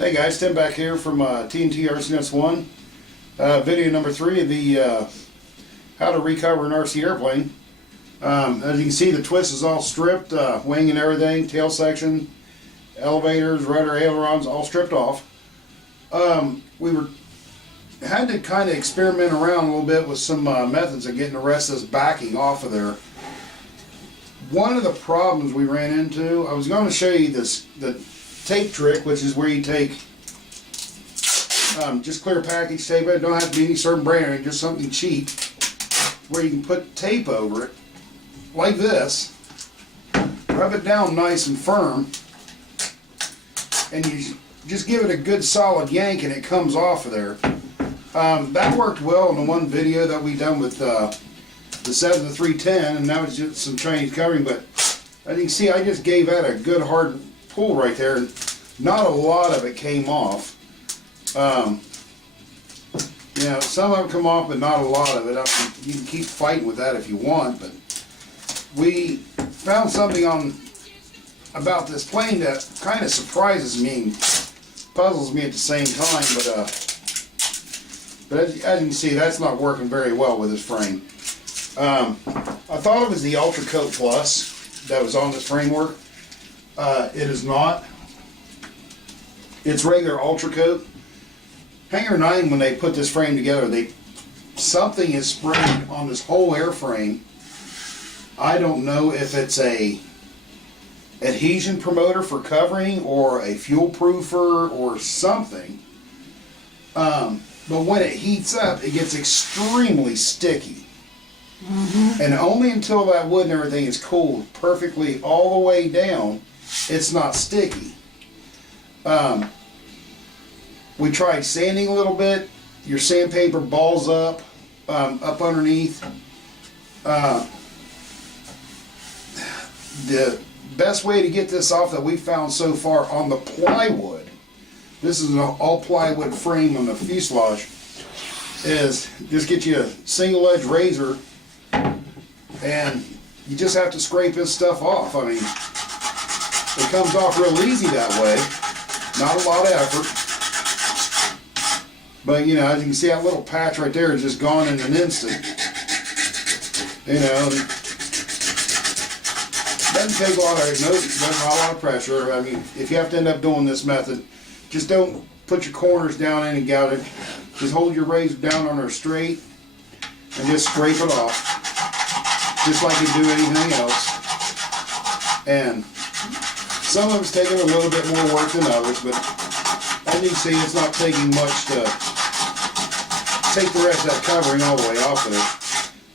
Hey guys, Tim back here from TNT RC 1. Video number 3 of the how to recover an RC airplane. As you can see, the twist is all stripped, wing and everything, tail section, elevators, rudder, ailerons, all stripped off. We had to kind of experiment around a little bit with some methods of getting the rest of this backing off of there. One of the problems we ran into, I was going to show you the tape trick, which is where you take just clear package tape. It don't have to be any certain brand, just something cheap, where you can put tape over it like this, rub it down nice and firm, and you just give it a good solid yank and it comes off of there. That worked well in the one video that we done with the 7-310, and that was just some Chinese covering. But as you can see, I just gave that a good hard pull right there, and not a lot of it came off. You know, some of them come off, but not a lot of it. You can keep fighting with that if you want, but we found something about this plane that kind of surprises me and puzzles me at the same time. But as you can see, that's not working very well with this frame. I thought it was the Ultra Coat Plus that was on this framework. It is not. It's regular Ultra Coat. Hangar 9, when they put this frame together, something is sprayed on this whole airframe. I don't know if it's a adhesion promoter for covering or a fuel proofer or something. But when it heats up, it gets extremely sticky. And only until that wood and everything is cooled perfectly all the way down, it's not sticky. We tried sanding a little bit. Your sandpaper balls up underneath. The best way to get this off that we found so far on the plywood, this is an all plywood frame on the fuselage, is just get you a single edge razor and you just have to scrape this stuff off. I mean, it comes off real easy that way, not a lot of effort. But you know, as you can see, that little patch right there is just gone in an instant. You know, doesn't take a lot of not a lot of pressure. I mean, if you have to end up doing this method, just don't put your corners down in and gout it. Just hold your razor down on her straight and just scrape it off, just like you do anything else. And some of it's taking a little bit more work than others, but as you can see, it's not taking much to take the rest of that covering all the way off of it.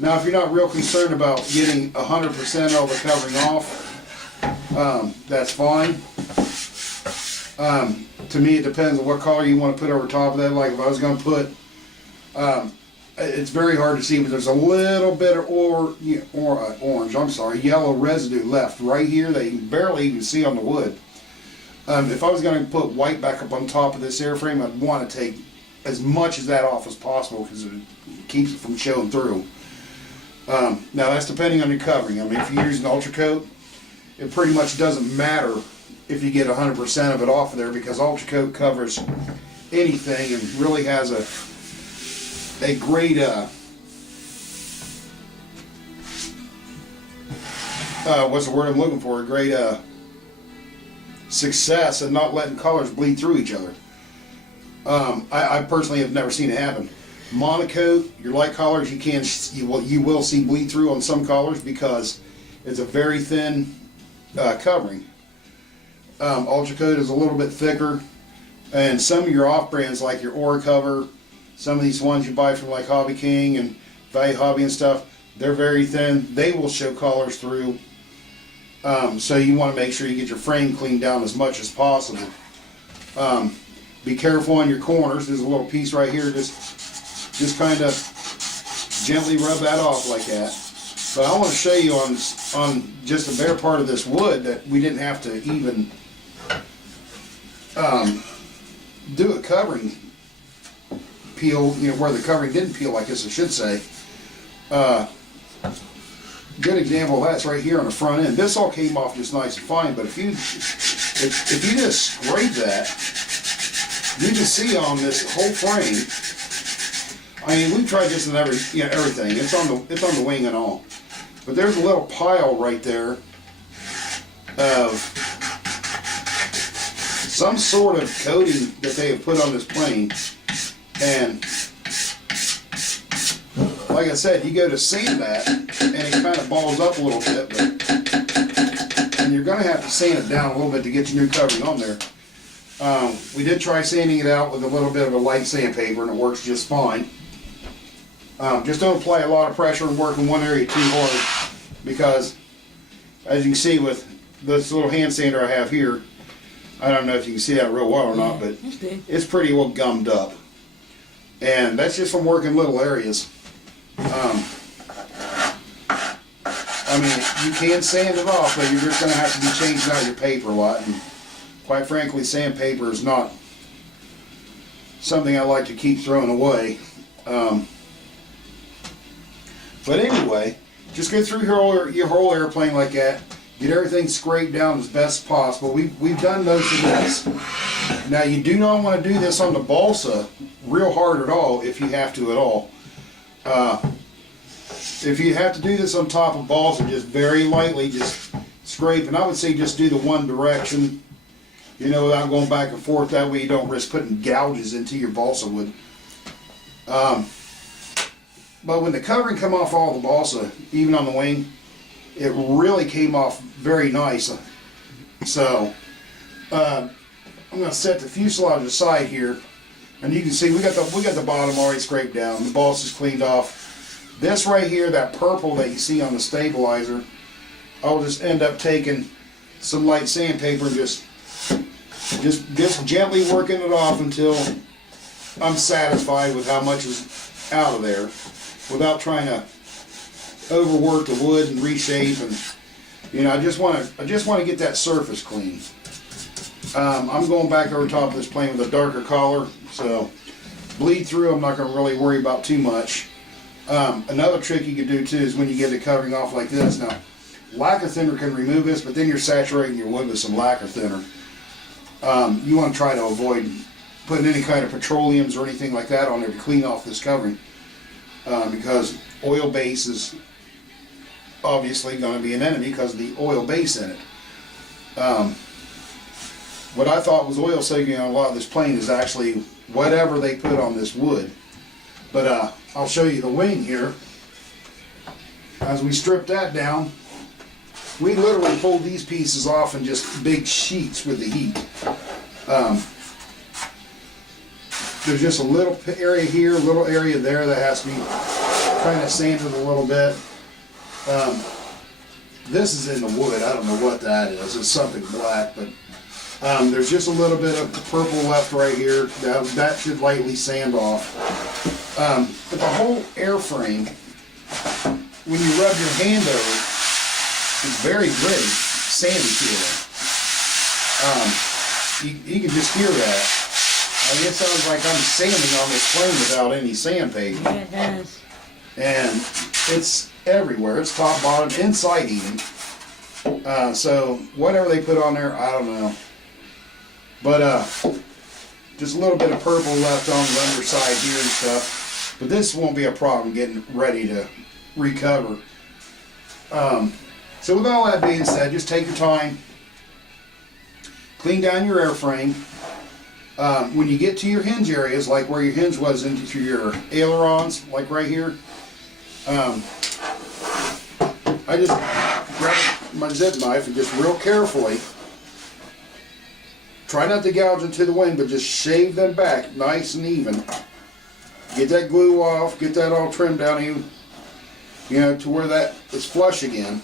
Now, if you're not real concerned about getting 100% of the covering off, that's fine. To me, it depends on what color you want to put over top of that. Like if I was going to put, it's very hard to see, but there's a little bit of yellow residue left right here that you can barely even see on the wood. If I was going to put white back up on top of this airframe, I'd want to take as much of that off as possible because it keeps it from showing through. Now that's depending on your covering. I mean, if you're using Ultra Coat, it pretty much doesn't matter if you get 100% of it off of there, because Ultra Coat covers anything and really has a great what's the word I'm looking for? A great success in not letting colors bleed through each other. I personally have never seen it happen. Monocoat, your light colors, you will see bleed through on some colors because it's a very thin covering. Ultra Coat is a little bit thicker, and some of your off brands like your Aura Cover, some of these ones you buy from like Hobby King and Value Hobby and stuff, they're very thin. They will show colors through. So you want to make sure you get your frame cleaned down as much as possible. Be careful on your corners. There's a little piece right here. Just kind of gently rub that off like that. But I want to show you on just the bare part of this wood that we didn't have to even do a covering peel, you know, where the covering didn't peel, I guess I should say. Good example of that's right here on the front end. This all came off just nice and fine, but if you just scrape that You can see on this whole frame, I mean, we've tried this in everything. It's on the wing and all. But there's a little pile right there of some sort of coating that they have put on this plane. And like I said, you go to sand that, and it kind of balls up a little bit, and you're going to have to sand it down a little bit to get your new covering on there. We did try sanding it out with a little bit of a light sandpaper, and it works just fine. Just don't apply a lot of pressure and work in one area too hard, because as you can see with this little hand sander I have here, I don't know if you can see that real well or not, but it's pretty well gummed up. And that's just from working little areas. I mean, you can sand it off, but you're just going to have to be changing out your paper a lot. And quite frankly, sandpaper is not something I like to keep throwing away. But anyway, just go through your whole airplane like that. Get everything scraped down as best as possible. We've done most of this. Now, you do not want to do this on the balsa real hard at all, if you have to at all. If you have to do this on top of balsa, just very lightly, just scrape. And I would say just do the one direction, without going back and forth. That way you don't risk putting gouges into your balsa wood. But when the covering come off all the balsa, even on the wing, it really came off very nice. So I'm going to set the fuselage aside here, and you can see we got the bottom already scraped down. The balsa's cleaned off. This right here, that purple that you see on the stabilizer, I'll just end up taking some light sandpaper and just gently working it off until I'm satisfied with how much is out of there, without trying to overwork the wood and reshape. And I just want to get that surface clean. I'm going back over top of this plane with a darker collar, so bleed through I'm not going to really worry about too much. Another trick you can do too is when you get the covering off like this. Now, lacquer thinner can remove this, but then you're saturating your wood with some lacquer thinner. You want to try to avoid putting any kind of petroleums or anything like that on there to clean off this covering, because oil base is obviously going to be an enemy because of the oil base in it. What I thought was oil soaking on a lot of this plane is actually whatever they put on this wood. But I'll show you the wing here. As we strip that down, we literally pulled these pieces off in just big sheets with the heat. There's just a little area here, a little area there that has to be kind of sanded a little bit. This is in the wood. I don't know what that is. It's something black, but there's just a little bit of purple left right here. That should lightly sand off. But the whole airframe, when you rub your hand over it, it's very gritty, sandy feeling. You can just hear that. I mean, it sounds like I'm sanding on this plane without any sandpaper. Yeah, it does. And it's everywhere. It's top, bottom, inside even. So whatever they put on there, I don't know. But just a little bit of purple left on the underside here and stuff. But this won't be a problem getting ready to recover. So with all that being said, just take your time. Clean down your airframe. When you get to your hinge areas, like where your hinge was into your ailerons, like right here, I just grab my zip knife and just real carefully, try not to gouge into the wing, but just shave them back nice and even. Get that glue off, get that all trimmed down even, to where that is flush again.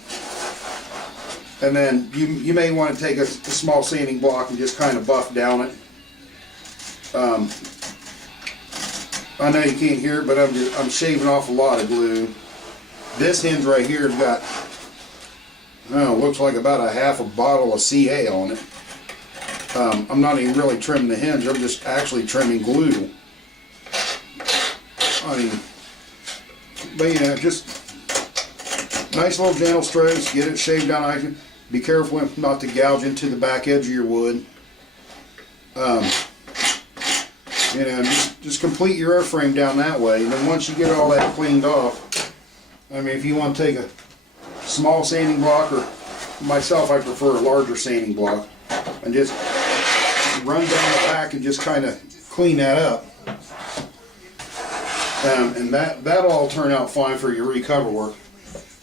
And then you may want to take a small sanding block and just kind of buff down it. I know you can't hear it, but I'm shaving off a lot of glue. This hinge right here has got, looks like about a half a bottle of CA on it. I'm not even really trimming the hinge, I'm just actually trimming glue. I mean, but just nice little gentle strokes, get it shaved down nice. Be careful not to gouge into the back edge of your wood. You know, just complete your airframe down that way, and then once you get all that cleaned off, I mean, if you want to take a small sanding block, or myself, I prefer a larger sanding block, and just run down the back and just kind of clean that up. And that'll all turn out fine for your recover work.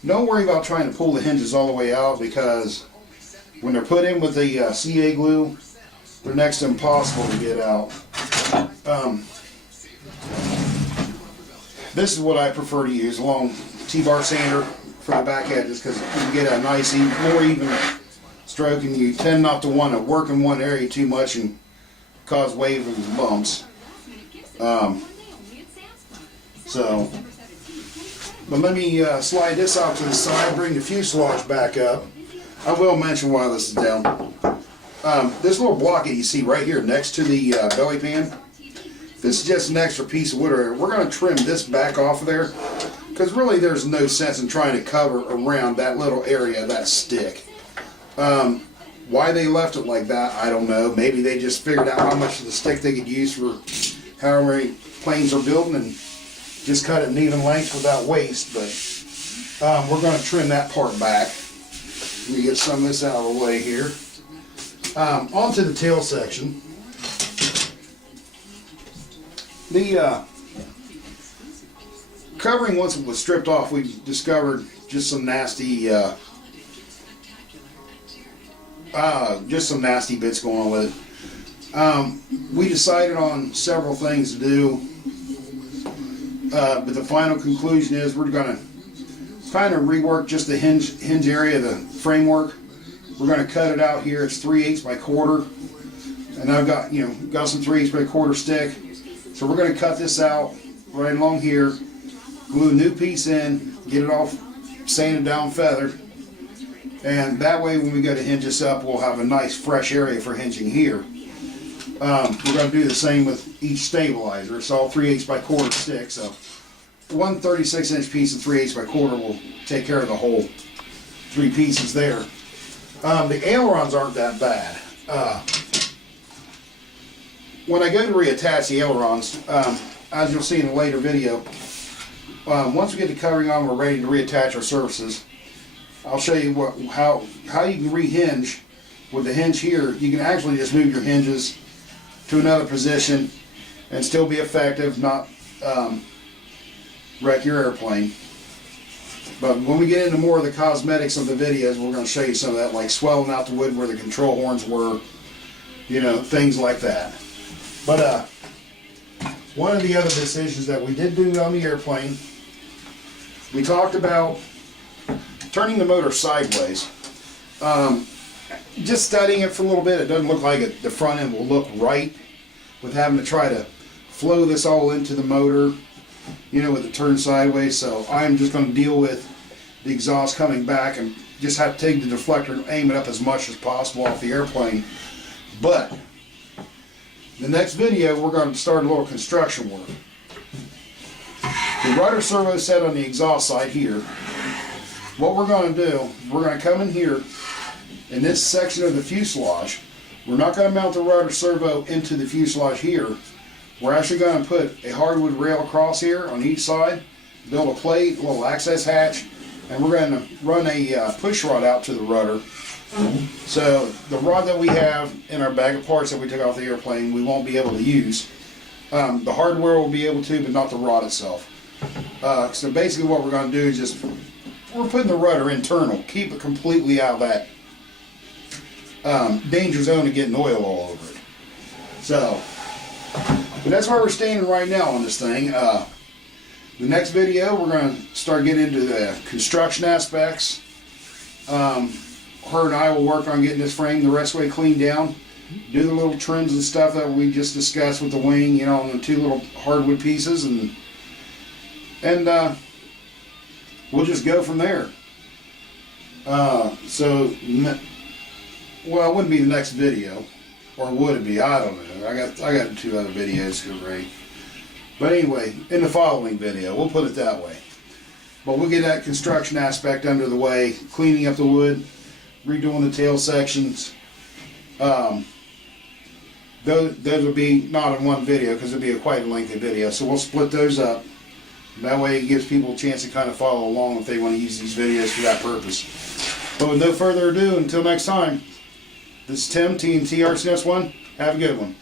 Don't worry about trying to pull the hinges all the way out, because when they're put in with the CA glue, they're next to impossible to get out. This is what I prefer to use, a long T-bar sander for the back edges, because you can get a nice, more even stroke, and you tend not to want to work in one area too much and cause waves and bumps. But let me slide this out to the side, bring the fuselage back up. I will mention while this is down. This little block that you see right here next to the belly pan, this is just an extra piece of wood. We're going to trim this back off of there, because really there's no sense in trying to cover around that little area, that stick. Why they left it like that, I don't know. Maybe they just figured out how much of the stick they could use for however many planes are building, and just cut it in even lengths without waste. But we're going to trim that part back. Let me get some of this out of the way here. Onto the tail section. The covering, once it was stripped off, we discovered just some nasty bits going on with it. We decided on several things to do, but the final conclusion is we're going to kind of rework just the hinge area of the framework. We're going to cut it out here. It's 3/8 by quarter, and I've got some 3/8 by quarter stick. So we're going to cut this out right along here, glue a new piece in, get it all sanded down, feathered, and that way when we go to hinge this up, we'll have a nice fresh area for hinging here. We're going to do the same with each stabilizer. It's all 3/8 by quarter stick, so one 36-inch piece of 3/8 by quarter will take care of the whole 3 pieces there. The ailerons aren't that bad. When I go to reattach the ailerons, as you'll see in a later video, once we get the covering on, we're ready to reattach our surfaces. I'll show you how you can rehinge with the hinge here. You can actually just move your hinges to another position and still be effective, not wreck your airplane. But when we get into more of the cosmetics of the videos, we're going to show you some of that, like swelling out the wood where the control horns were, things like that. But one of the other decisions that we did do on the airplane, we talked about turning the motor sideways. Just studying it for a little bit, it doesn't look like the front end will look right with having to try to flow this all into the motor, with it turned sideways. So I'm just going to deal with the exhaust coming back and just have to take the deflector and aim it up as much as possible off the airplane. But the next video, we're going to start a little construction work. The rudder servo set on the exhaust side here. What we're going to do, we're going to come in here in this section of the fuselage. We're not going to mount the rudder servo into the fuselage here. We're actually going to put a hardwood rail across here on each side, build a plate, a little access hatch, and we're going to run a push rod out to the rudder. So the rod that we have in our bag of parts that we took off the airplane, we won't be able to use. The hardware will be able to, but not the rod itself. So basically what we're going to do is we're putting the rudder internal, keep it completely out of that danger zone of getting oil all over it. So, but that's where we're standing right now on this thing. The next video, we're going to start getting into the construction aspects. Her and I will work on getting this frame the rest way cleaned down, do the little trims and stuff that we just discussed with the wing, on the 2 little hardwood pieces, and we'll just go from there. Well, it wouldn't be the next video, or would it be? I don't know. I got 2 other videos to get ready. But anyway, in the following video, we'll put it that way. But we'll get that construction aspect under the way, cleaning up the wood, redoing the tail sections, those will be not in one video because it'll be a quite lengthy video. So we'll split those up. That way it gives people a chance to kind of follow along if they want to use these videos for that purpose. But with no further ado, until next time, this is Tim, TNT RCS1. Have a good one.